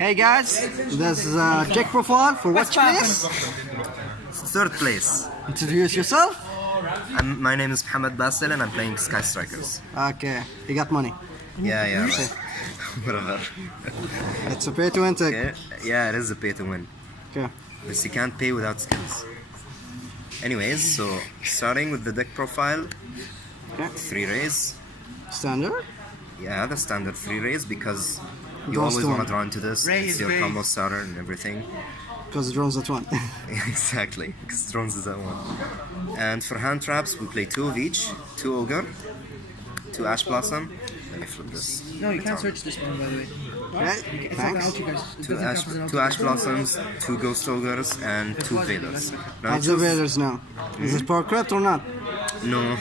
Hey guys, this is a check profile for what place? Third place. Introduce yourself. My name is Mohammed Basil and I'm playing Sky Strikers. Okay, you got money. Yeah, right. Whatever. It's a pay to win tech. Okay. Yeah, it is a pay to win. Okay. But you can't pay without skills. Anyways, so starting with the deck profile, Okay. 3 rays. Standard. Yeah, the standard 3 rays because you Draws always to want one. to draw into this. Rays, It's your rays. combo starter and everything. Because it runs at one. Exactly, because drones is that one. And for hand traps, we play 2 of each, 2 Ogre, 2 Ash Blossom. Let me flip this. No, you can't search this one, by the way. Okay, It's not thanks. out, you guys. It Two doesn't ash, count as an two auto. ash blossoms, 2 ghost ogres, and 2 veilers. Now I How's the chose- Raiders now? Is it power crept or not? No,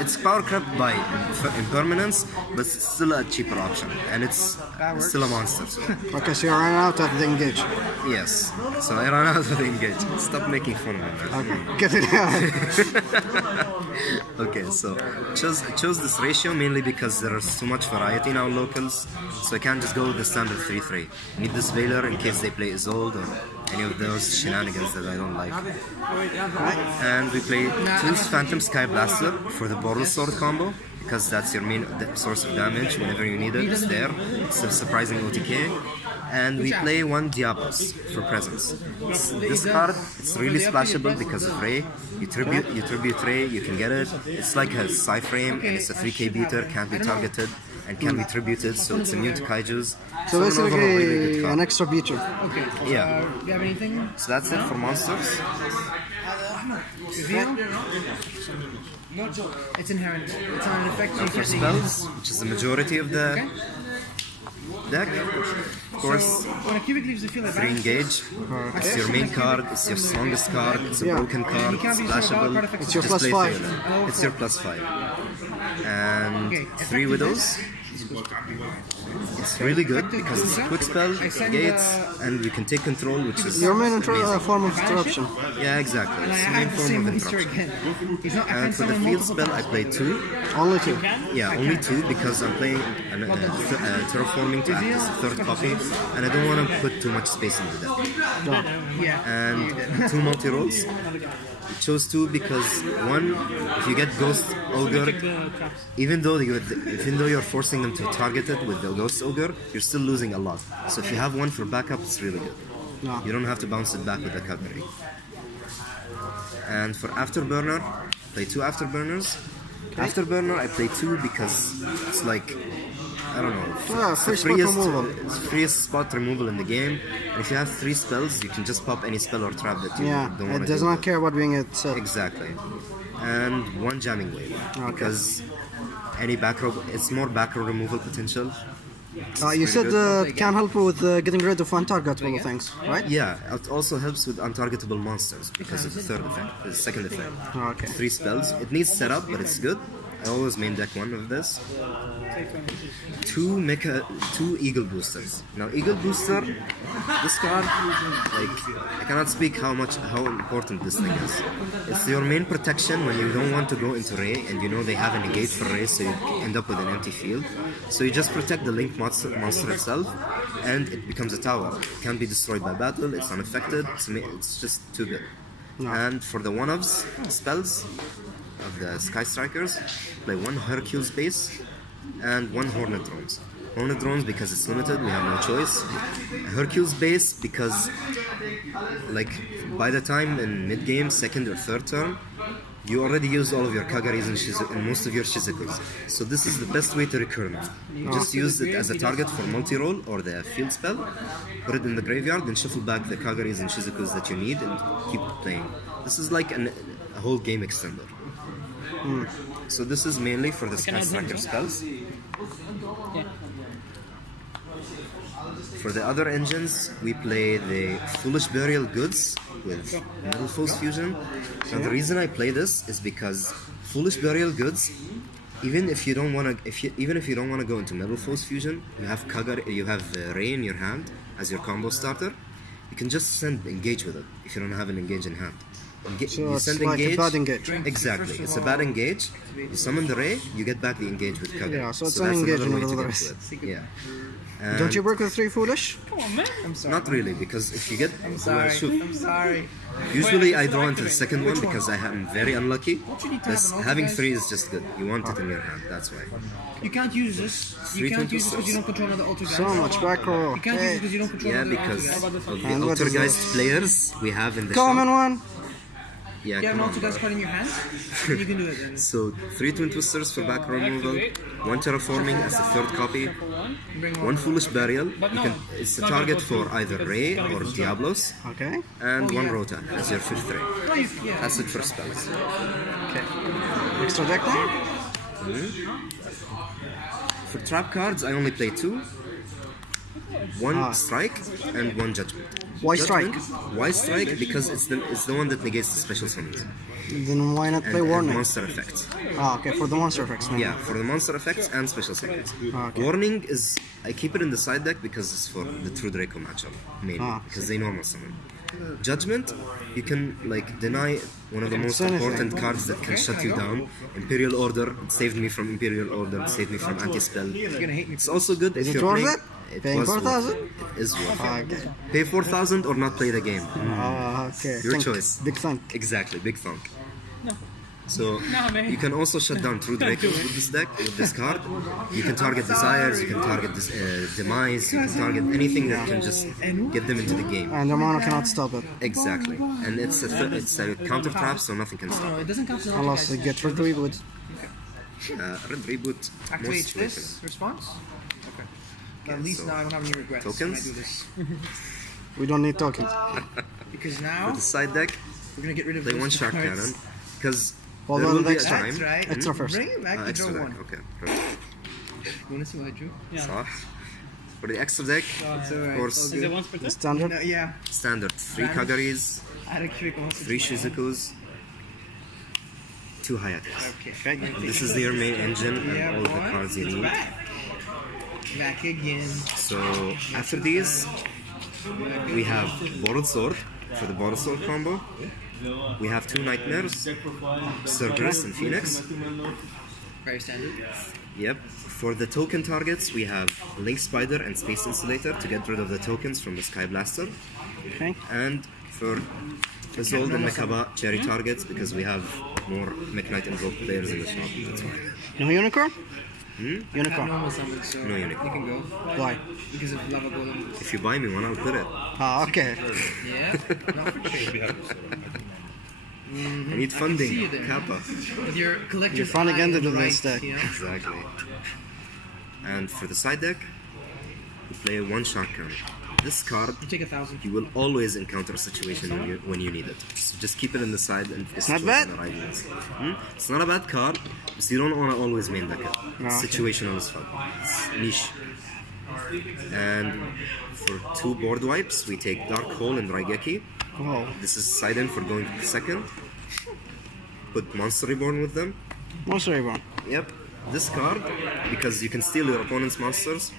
it's power crept by impermanence, but it's still a cheaper option, and it's works. still a monster. So. Okay, so you're running out of the engage. Yes, so I ran out of the engage. Stop making fun of me, man. Okay, get it out. Okay, so chose this ratio mainly because there's too much variety in our locals, so I can't just go with the standard 3-3. Need this Veiler in case they play Isolde or any of those shenanigans that I don't like. And we play 2 Phantom Sky Blaster for the Bottle Sword combo, because that's your main source of damage whenever you need it. It's there. It's a surprising OTK. And we play 1 Diablos for presence. This card, it's really splashable because of Ray. You tribute Ray, you can get it. It's like a Psy-Frame and it's a 3k beater, can't be targeted and can be tributed, so it's immune to kaijus. So an overall really good basically, card. an extra beater. Okay. Yeah. Do you have anything? So that's it for monsters. Reveal? It's inherent. It's not an effect. So you For can't spells, which is the majority of the deck, of course. So when a cubic leaves the field, 3 engage. It's your main card. It's your strongest card. It's a Yeah. broken card. It's splashable. It's your Just plus play 5. Theodore. It's your plus 5. And 3 widows. It's really good because it's a quick spell, gates, and you can take control, which is Your main amazing. form of interruption. Yeah, exactly. And I It's the main have the form same of monster interruption. again. He's not. I And can't for the summon field multiple spell, I times. play 2. Only 2. Yeah, only 2 because I'm playing terraforming to act as a 3rd copy, and I don't want to put too much space in the deck. Yeah. And 2 multi-rolls. I chose 2 because 1, if you get Ghost Ogre, even though you're forcing them to target it with the Ghost Ogre, you're still losing a lot. So if you have 1 for backup, it's really good. No. You don't have to bounce it back with the Kagari. And for Afterburner, play 2 Afterburners. Afterburner, I play 2 because it's like, I don't know, Yeah, it's free the spot removal. it's freest spot removal in the game. And if you have 3 spells, you can just pop any spell or trap that you Yeah, don't want it to does not care about being itself. Exactly. And 1 jamming wave because any back row, it's more back row removal potential. You said can help with getting rid of untargetable things, right? Yeah, it also helps with untargetable monsters because of the third effect, the second effect. Okay. 3 spells. It needs setup, but it's good. I always main deck 1 of this. 2 Eagle Boosters. Now Eagle Booster, this card, like I cannot speak how important this thing is. It's your main protection when you don't want to go into Ray and you know they have an engage for Ray, so you end up with an empty field. So you just protect the Link monster itself, and it becomes a tower. It can't be destroyed by battle. It's unaffected. It's just too good. And for the one-offs spells of the Sky Strikers, play 1 Hercules base and 1 Hornet Drones. Hornet Drones because it's limited, we have no choice. Hercules base because, like, by the time in mid-game, 2nd or 3rd turn, you already used all of your Kagaris and most of your Shizukus. So this is the best way to recur them. You just use it as a target for multi-roll or the field spell, put it in the graveyard, then shuffle back the Kagaris and Shizukus that you need and keep playing. This is like a whole game extender. So this is mainly for the Sky Striker spells. For the other engines, we play the Foolish Burial Goods with Metal Foes Fusion. Now the reason I play this is because Foolish Burial Goods, even if you don't want to go into Metal Foes Fusion, you have Ray in your hand as your combo starter. You can just send engage with it if you don't have an engage in hand. So it's like a bad engage. Exactly, it's a bad engage. You summon the Ray, you get back the engage with Kagura. Yeah, so it's that's an engage another way in to other get words. to it. Yeah. Don't you work with 3 foolish? Come on, man. I'm sorry. Not really, because if you get I'm sorry. shoot, I'm sorry. usually I draw into the second one because I am very unlucky. Don't you need to have This, an altar, having guys? 3 is just good. You want it in your hand, that's why. You can't use this. You can't use this because you don't control another altar, guys. So much back row. You can't use it Okay. because you don't control Yeah, another because altar, guys. of the And what is Altergeist this? players we have in the Common shop. one. Yeah, You have an come on, altar bro. guys card in your hand, then you can do it then. So 3 Twin Twisters for back row removal, 1 Terraforming as the third copy, Bring 1 Foolish Burial. It's a target for either Ray or Diablos, Okay. and 1 yeah. Rota as your 5th Ray. Oh, yeah. That's it for spells. Okay. Extra deck now? For trap cards, I only play 2. 1 Strike and 1 Judgment. Why strike? Judgment, why Strike? Because it's the one that negates the special summons. Then why not play And warning? monster effects. Ah, okay, for the monster effects. No. Yeah, for the monster effects and special summons. Okay. Warning is, I keep it in the side deck because it's for the True Draco matchup, mainly, Ah. because they normal summon. Judgment, you can like deny one of the most anything. important cards that can shut you down. Imperial Order, it saved me from Imperial Order, it saved me from anti-spell. You're gonna hate me. It's also good Is if it you're worth playing... it? Paying was worth 4,000? it. It is worth it. Okay. Pay 4,000 or not play the game. Ah, okay. Your Think. choice. Big thunk. Exactly, big thunk. So man. you can also shut down True Draco with this deck, with this card. You can target Desires, you can target this, Demise, you can target anything that can just get them into the game. And the mono cannot stop it. Exactly. And it's a counter trap, so nothing can No, stop it doesn't count as an altar, Unless guys. they get rid reboot. it. Red Reboot, more Activate situational. this response. Okay. At least so now I don't have any regrets tokens? when I do this. We don't need tokens. Because now For the side deck, we're gonna get rid of play those 1 Shark cards. Cannon, because Hold there on, will be a next time... That's right. Extra first. Bring it back. You Extra draw deck, one. okay. Perfect. You wanna see what I drew? So, for the extra deck, It's of alright. course, All Is good. it once per turn? Standard. No, yeah. standard 3 Kagaris, I had a quick one. 3 Shizukus, 2 Hayates. Okay. This is your main engine and Yeah, all the boy. cards you It's need. back. Back again. So after these, we have Borrowed Sword for the Borrowed Sword combo. We have 2 Nightmares, Cerberus and Phoenix. Very standard. Yep. For the token targets, we have Link Spider and Space Insulator to get rid of the tokens from the Sky Blaster. Okay. And for Isolde and Mekaba cherry targets because we have more Mech Knight Invoke players in the shop. That's why. No unicorn? I have Unicorn. normal summons, so No unicorn. you can go. Why? Because of Lava Golem. If you buy me one, I'll put it. Ah, okay. Yeah. Not for trade. I need see funding. you there. Kappa. With your collector's You're funding eye into and this right, deck. you know? Exactly. And for the side deck, we play 1 Shark Cannon. This card, You take 1,000. you will always encounter a situation when you need it. So just keep it in the side and if not bad. arises. It's not a bad card, but you don't want to always main deck it. No, okay. Situational as fuck. It's niche. And for 2 board wipes, we take Dark Hole and Raigeki. Oh, This is side in for going to the second. Put Monster Reborn with them. Monster Reborn. Yep. This card, because you can steal your opponent's monsters,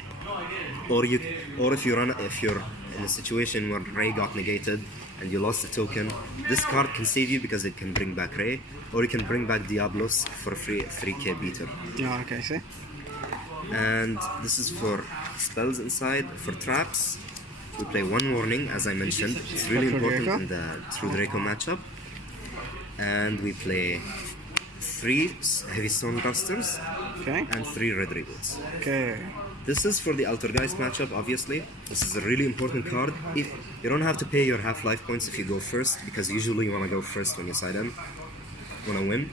or if you're in a situation where Ray got negated and you lost a token, this card can save you because it can bring back Ray, or you can bring back Diablos for a free 3k beater. Yeah, okay, see? And this is for spells inside. For traps, we play 1 warning, as I mentioned. It's really True important Draco? in the True Draco matchup. And we play 3 Heavy Stone Dusters Okay. and 3 Red Reboots. Okay. This is for the Altergeist matchup, obviously. This is a really important card. If you don't have to pay your half-life points if you go first, because usually you want to go first when you side in, want to win.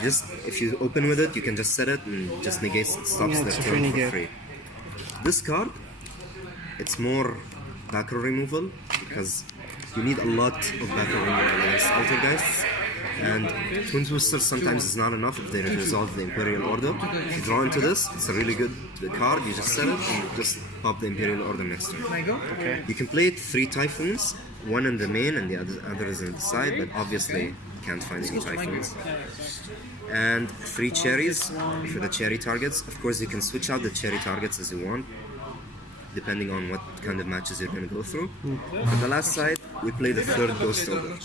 Just if you open with it, you can just set it and just stops Yeah, the it's a turn free for negate. free. This card, it's more back row removal because you need a lot of back row removal against Altergeists. And Twin Twisters sometimes is not enough if they resolve the Imperial Order. If you draw into this, it's a really good card. You just set it and you just pop the Imperial Order next turn. Can I go? Okay. You can play 3 Typhoons, 1 in the main and the other is on the side, but obviously you can't find any Typhoons. And 3 Cherries for the cherry targets. Of course, you can switch out the cherry targets as you want, depending on what kind of matches you're going to go through. On the last side, we play the 3rd Ghost Ogre.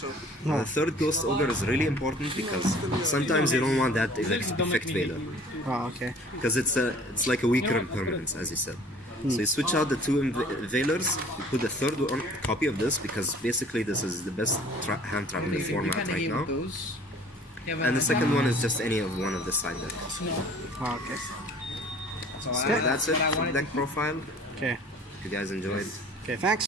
Now, the 3rd Ghost Ogre is really important because sometimes you don't want that effect Vader, Oh, okay. because it's like a weaker impermanence, as you said. So you switch out the two veilers, you put the third one, copy of this, because basically this is the best hand traveling format right now. And the second one is just any of one of the side decks. Okay. So that's it for deck profile. Okay. If you guys enjoyed. Okay, thanks.